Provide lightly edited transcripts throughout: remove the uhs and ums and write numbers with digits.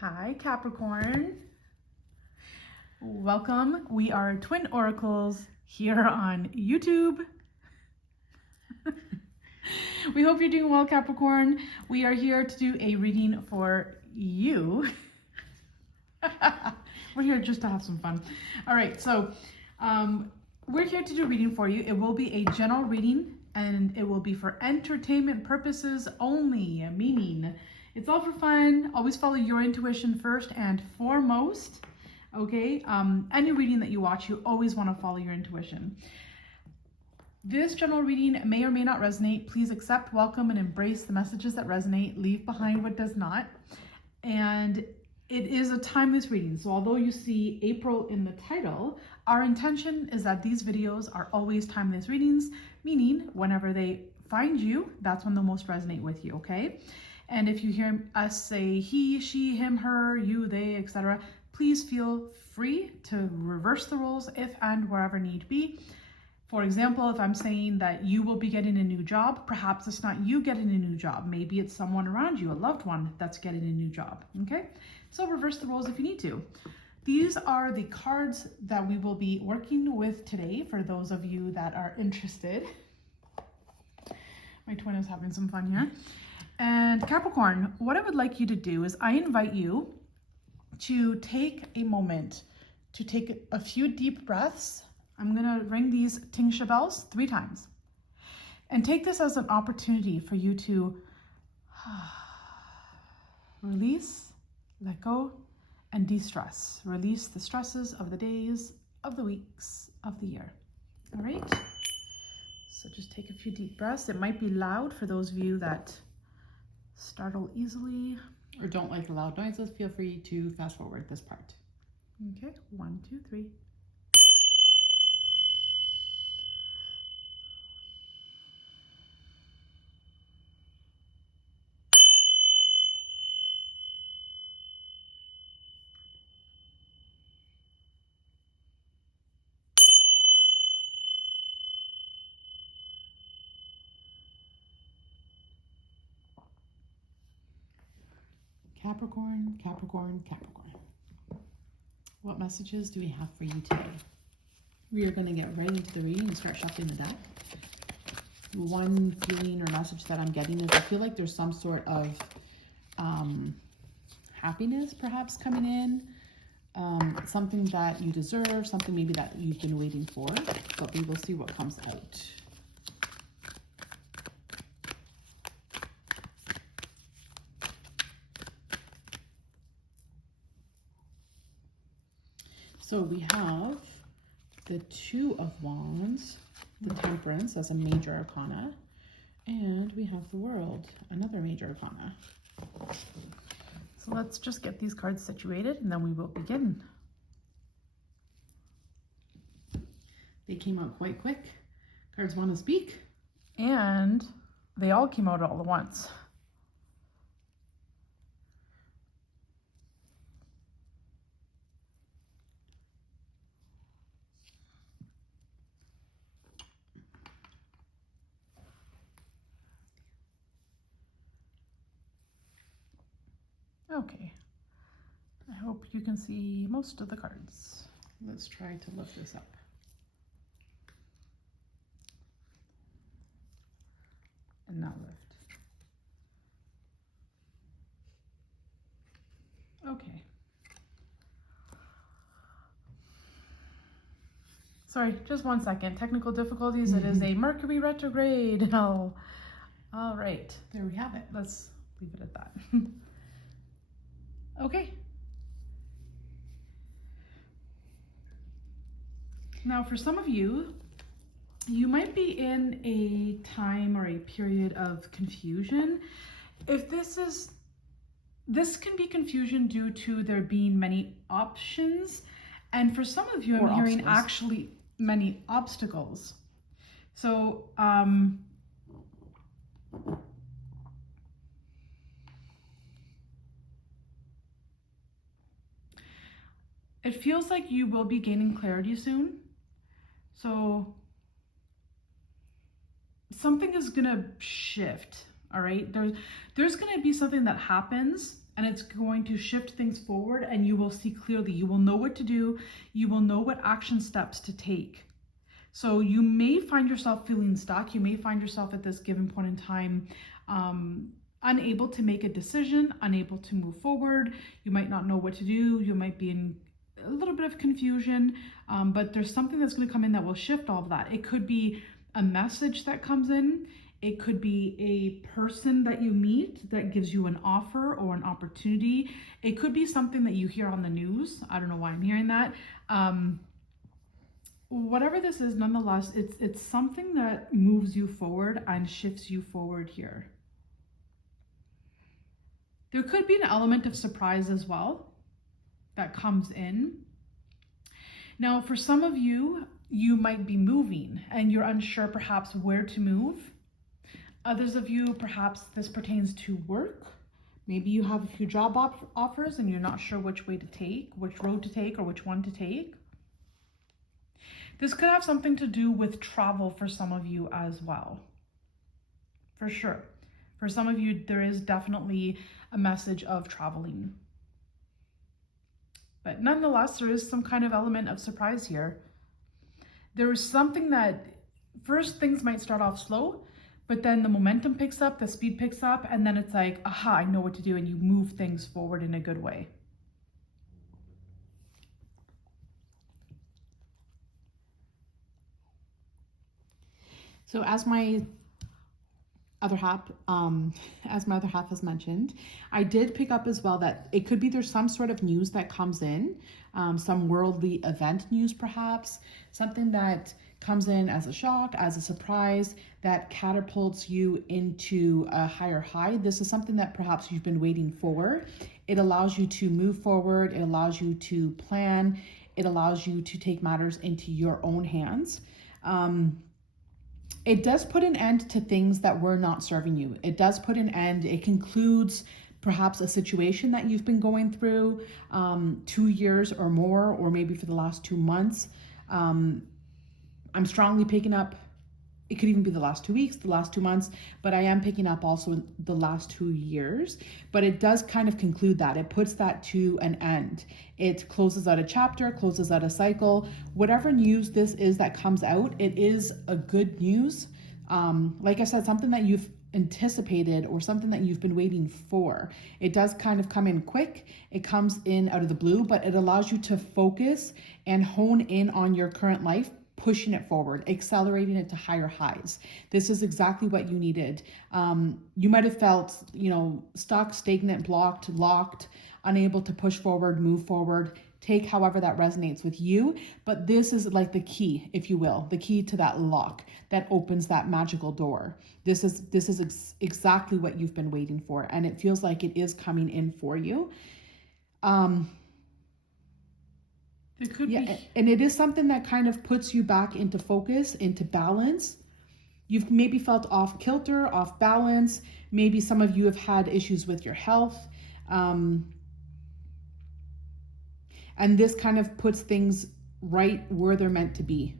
Hi, Capricorn. Welcome. We are Twin Oracles here on YouTube. We hope you're doing well, Capricorn. We are here to do a reading for you. We're here just to have some fun. All right, so we're here to do a reading for you. It will be a general reading and it will be for entertainment purposes only, meaning it's all for fun. Always follow your intuition first and foremost. Okay, any reading that you watch, you always want to follow your intuition. This general reading may or may not resonate. Please accept, welcome, and embrace the messages that resonate. Leave behind what does not. And it is a timeless reading. So although you see April in the title, our intention is that these videos are always timeless readings, meaning whenever they find you, that's when they'll most resonate with you, okay? And if you hear us say he, she, him, her, you, they, etc., please feel free to reverse the roles if and wherever need be. For example, if I'm saying that you will be getting a new job, perhaps it's not you getting a new job. Maybe it's someone around you, a loved one, that's getting a new job, okay? So reverse the roles if you need to. These are the cards that we will be working with today for those of you that are interested. My twin is having some fun here. And Capricorn, what I would like you to do is I invite you to take a moment to take a few deep breaths. I'm gonna ring these tingsha bells 3 times and take this as an opportunity for you to release, let go, and de-stress. Release the stresses of the days, of the weeks, of the year. All right? So just take a few deep breaths. It might be loud for those of you that startle easily or don't like the loud noises. Feel free to fast forward this part. Okay, 1, 2, 3. Capricorn, Capricorn, Capricorn. What messages do we have for you today? We are going to get right into the reading and start shuffling the deck. One feeling or message that I'm getting is I feel like there's some sort of happiness perhaps coming in. Something that you deserve, something maybe that you've been waiting for, but we will see what comes out. So we have the 2 of Wands, the Temperance as a major arcana, and we have the World, another major arcana. So let's just get these cards situated and then we will begin. They came out quite quick. Cards want to speak. And they all came out all at once. Okay, I hope you can see most of the cards. Let's try to lift this up. And now lift. Okay. Sorry, just 1 second. Technical difficulties. It is a Mercury retrograde. Oh, all right. There we have it. Let's leave it at that. Okay. Now, for some of you, you might be in a time or a period of confusion. If this can be confusion due to there being many options. And for some of you, I'm hearing actually many obstacles. So, it feels like you will be gaining clarity soon. So something is gonna shift, all right? There's gonna be something that happens and it's going to shift things forward, and you will see clearly. You will know what to do. You will know what action steps to take. So you may find yourself feeling stuck. You may find yourself at this given point in time unable to make a decision, unable to move forward. You might not know what to do. You might be in a little bit of confusion, but there's something that's going to come in that will shift all of that. It could be a message that comes in. It could be a person that you meet that gives you an offer or an opportunity. It could be something that you hear on the news. I don't know why I'm hearing that. Whatever this is, nonetheless, it's something that moves you forward and shifts you forward here. There could be an element of surprise as well that comes in. Now, for some of you, you might be moving and you're unsure perhaps where to move. Others of you, perhaps this pertains to work. Maybe you have a few job offers and you're not sure which way to take, which road to take, or which one to take. This could have something to do with travel for some of you as well. For sure. For some of you, there is definitely a message of traveling. But nonetheless, there is some kind of element of surprise here. There is something that first things might start off slow, but then the momentum picks up, the speed picks up, and then it's like, aha, I know what to do, and you move things forward in a good way. So as my other half has mentioned, I did pick up as well that it could be there's some sort of news that comes in, some worldly event news perhaps, something that comes in as a shock, as a surprise, that catapults you into a higher high. This is something that perhaps you've been waiting for. It allows you to move forward. It allows you to plan. It allows you to take matters into your own hands. It does put an end to things that were not serving you. It does put an end. It concludes perhaps a situation that you've been going through 2 years or more, or maybe for the last 2 months. I'm strongly picking up, it could even be the last 2 weeks, the last 2 months, but I am picking up also the last 2 years. But it does kind of conclude that. It puts that to an end. It closes out a chapter, closes out a cycle. Whatever news this is that comes out, it is a good news. Like I said, something that you've anticipated or something that you've been waiting for. It does kind of come in quick. It comes in out of the blue, but it allows you to focus and hone in on your current life, pushing it forward, accelerating it to higher highs. This is exactly what you needed. You might have felt, stuck, stagnant, blocked, locked, unable to push forward, move forward, take however that resonates with you. But this is like the key, if you will, the key to that lock that opens that magical door. This is exactly what you've been waiting for, and it feels like it is coming in for you. It could be. And it is something that kind of puts you back into focus, into balance. You've maybe felt off kilter, off balance. Maybe some of you have had issues with your health. And this kind of puts things right where they're meant to be.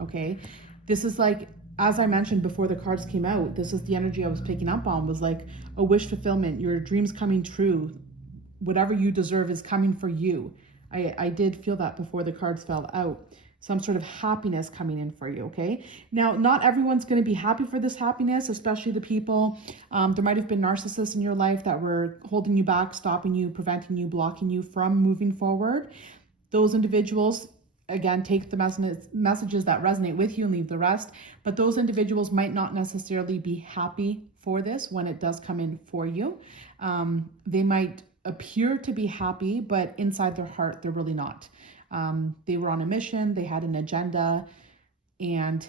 Okay. This is like, as I mentioned before the cards came out, this is the energy I was picking up on, was like a wish fulfillment, your dreams coming true. Whatever you deserve is coming for you. I did feel that before the cards fell out. Some sort of happiness coming in for you, okay? Now, not everyone's going to be happy for this happiness, especially the people. There might have been narcissists in your life that were holding you back, stopping you, preventing you, blocking you from moving forward. Those individuals, again, take the messages that resonate with you and leave the rest. But those individuals might not necessarily be happy for this when it does come in for you. They might appear to be happy, but inside their heart, they're really not. They were on a mission, they had an agenda, and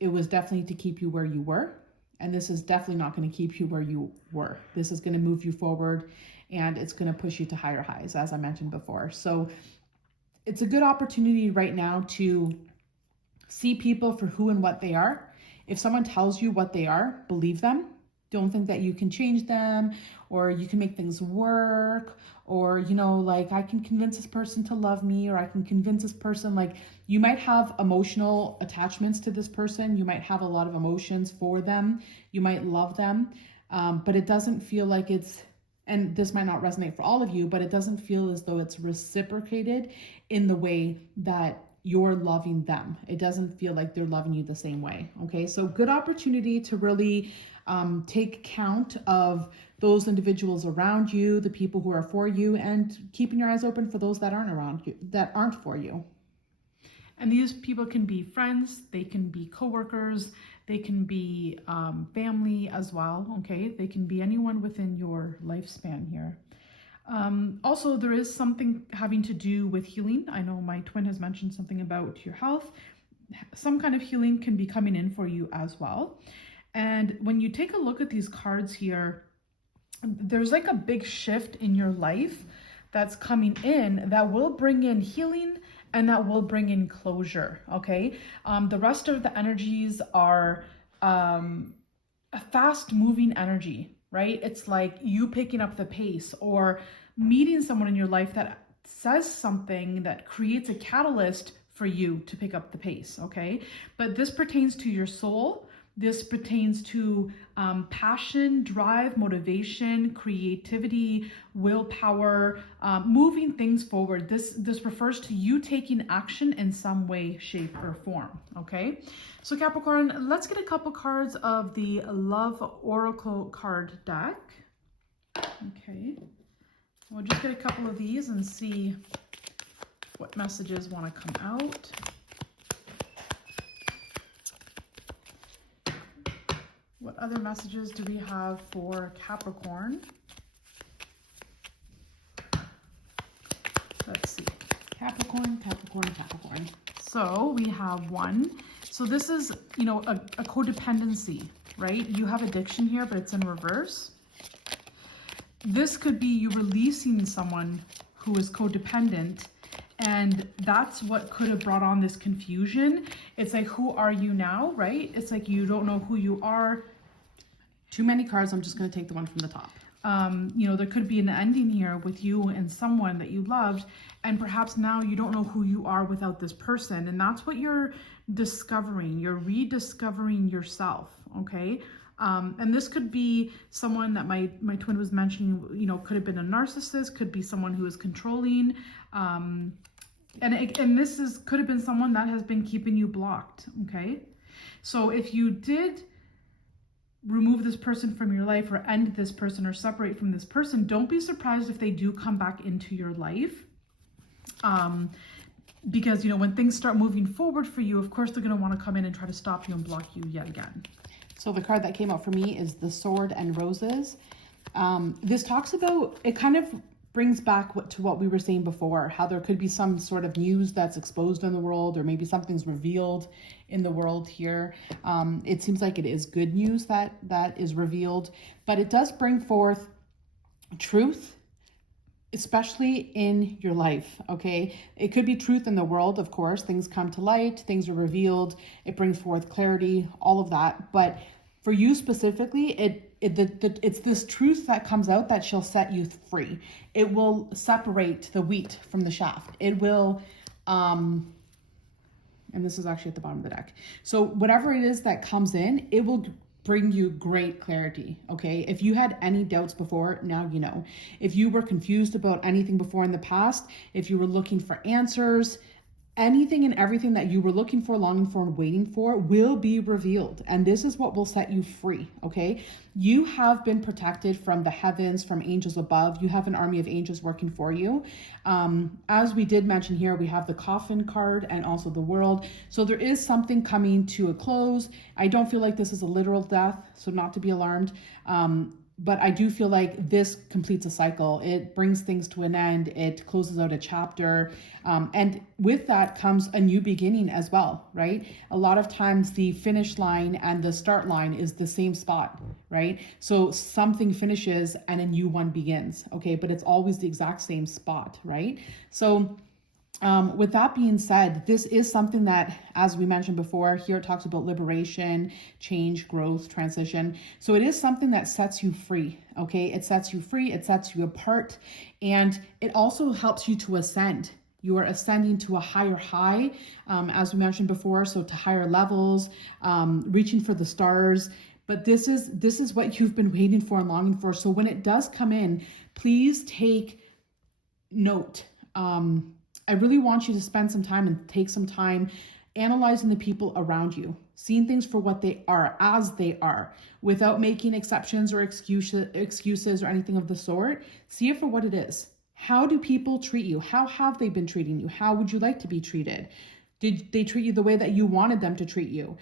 it was definitely to keep you where you were. And this is definitely not going to keep you where you were. This is going to move you forward, and it's going to push you to higher highs, as I mentioned before. So it's a good opportunity right now to see people for who and what they are. If someone tells you what they are, believe them. Don't think that you can change them, or you can make things work, or, like, I can convince this person to love me, or I can convince this person, like, you might have emotional attachments to this person. You might have a lot of emotions for them. You might love them, but it doesn't feel like it's and this might not resonate for all of you, but it doesn't feel as though it's reciprocated in the way that you're loving them. It doesn't feel like they're loving you the same way. Okay, so good opportunity to really take count of those individuals around you, the people who are for you, and keeping your eyes open for those that aren't around you, that aren't for you. And these people can be friends, they can be coworkers, they can be family as well, okay? They can be anyone within your lifespan here. Also, there is something having to do with healing. I know my twin has mentioned something about your health. Some kind of healing can be coming in for you as well. And when you take a look at these cards here, there's like a big shift in your life that's coming in that will bring in healing and that will bring in closure, okay? The rest of the energies are a fast-moving energy, right? It's like you picking up the pace or meeting someone in your life that says something that creates a catalyst for you to pick up the pace, okay? But this pertains to your soul. This pertains to passion, drive, motivation, creativity, willpower, moving things forward. This refers to you taking action in some way, shape, or form, okay? So Capricorn, let's get a couple cards of the Love Oracle card deck. Okay, we'll just get a couple of these and see what messages want to come out. What other messages do we have for Capricorn? Let's see. Capricorn, Capricorn, Capricorn. So we have one. So this is, you know, a codependency, right? You have addiction here, but it's in reverse. This could be you releasing someone who is codependent, and that's what could have brought on this confusion. It's like, who are you now, right? It's like you don't know who you are. Too many cards. I'm just going to take the one from the top. You know, there could be an ending here with you and someone that you loved, and perhaps now you don't know who you are without this person. And that's what you're discovering. You're rediscovering yourself, okay? And this could be someone that my twin was mentioning, you know, could have been a narcissist, could be someone who is controlling, and this could have been someone that has been keeping you blocked, okay? So if you did remove this person from your life or end this person or separate from this person, don't be surprised if they do come back into your life. Because, you know, when things start moving forward for you, of course, they're going to want to come in and try to stop you and block you yet again. So the card that came out for me is the Sword and Roses. This talks about, it kind of brings back to what we were saying before, how there could be some sort of news that's exposed in the world, or maybe something's revealed in the world here. It seems like it is good news that is revealed, but it does bring forth truth, especially in your life, okay? It could be truth in the world, of course. Things come to light, things are revealed, it brings forth clarity, all of that. But for you specifically, it's this truth that comes out that shall set you free. It will separate the wheat from the chaff. It will, and this is actually at the bottom of the deck. So whatever it is that comes in, it will bring you great clarity, okay? If you had any doubts before, now you know. If you were confused about anything before in the past, if you were looking for answers, anything and everything that you were looking for, longing for, and waiting for will be revealed. And this is what will set you free, okay? You have been protected from the heavens, from angels above. You have an army of angels working for you. As we did mention here, we have the Coffin card and also the World. So there is something coming to a close. I don't feel like this is a literal death, so not to be alarmed. But I do feel like this completes a cycle. It brings things to an end. It closes out a chapter. And with that comes a new beginning as well, right? A lot of times the finish line and the start line is the same spot, right? So something finishes and a new one begins, okay? But it's always the exact same spot, right? So with that being said, this is something that, as we mentioned before, here it talks about liberation, change, growth, transition. So it is something that sets you free, okay? It sets you free, it sets you apart, and it also helps you to ascend. You are ascending to a higher high, as we mentioned before, so to higher levels, reaching for the stars. but this is what you've been waiting for and longing for. So when it does come in, please take note. I really want you to spend some time and take some time analyzing the people around you, seeing things for what they are, as they are, without making exceptions or excuses or anything of the sort. See it for what it is. How do people treat you? How have they been treating you? How would you like to be treated? Did they treat you the way that you wanted them to treat you?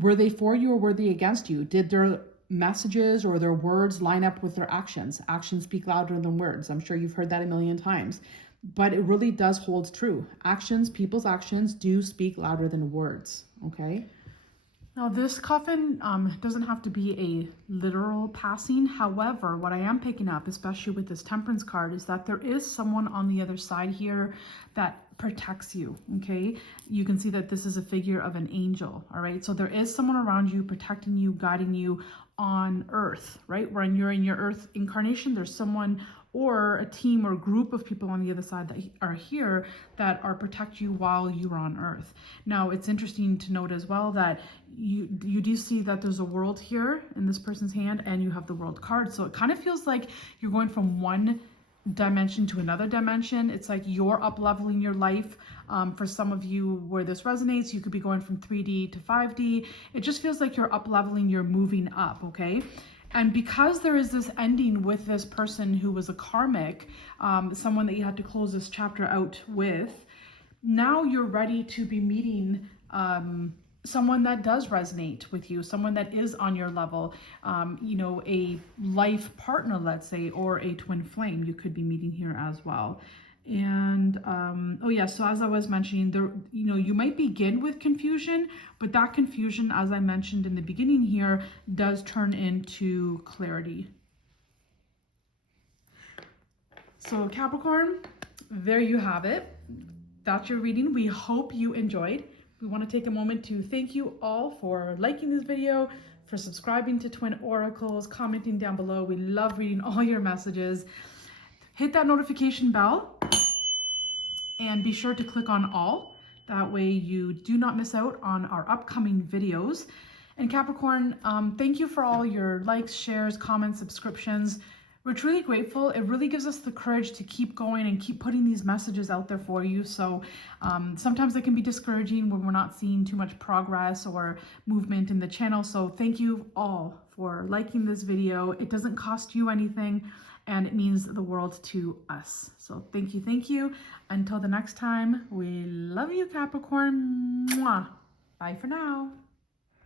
Were they for you or were they against you? Did their messages or their words line up with their actions? Actions speak louder than words. I'm sure you've heard that a million times, but it really does hold true. People's actions do speak louder than words, okay? Now this coffin doesn't have to be a literal passing. However, what I am picking up, especially with this Temperance card, is that there is someone on the other side here that protects you, okay? You can see that this is a figure of an angel, all right? So there is someone around you protecting you, guiding you on earth, right? When you're in your earth incarnation, there's someone or a team or group of people on the other side that are here that are protect you while you're on earth. Now, it's interesting to note as well that you do see that there's a world here in this person's hand, and you have the world card. So it kind of feels like you're going from one dimension to another dimension. It's like you're up leveling your life. For some of you where this resonates, you could be going from 3D to 5D. It just feels like you're up leveling, you're moving up, okay? And because there is this ending with this person who was a karmic, someone that you had to close this chapter out with, now you're ready to be meeting someone that does resonate with you, someone that is on your level, you know, a life partner, let's say, or a twin flame you could be meeting here as well. And oh yeah, so as I was mentioning, there, you know, you might begin with confusion, but that confusion, as I mentioned in the beginning here, does turn into clarity. So Capricorn, there you have it. That's your reading. We hope you enjoyed. We want to take a moment to thank you all for liking this video, for subscribing to Twin Oracles, commenting down below. We love reading all your messages. Hit that notification bell and be sure to click on all. That way you do not miss out on our upcoming videos. And Capricorn, thank you for all your likes, shares, comments, subscriptions. We're truly grateful. It really gives us the courage to keep going and keep putting these messages out there for you. So sometimes it can be discouraging when we're not seeing too much progress or movement in the channel. So thank you all for liking this video. It doesn't cost you anything, and it means the world to us. So thank you, thank you. Until the next time, we love you, Capricorn. Mwah. Bye for now.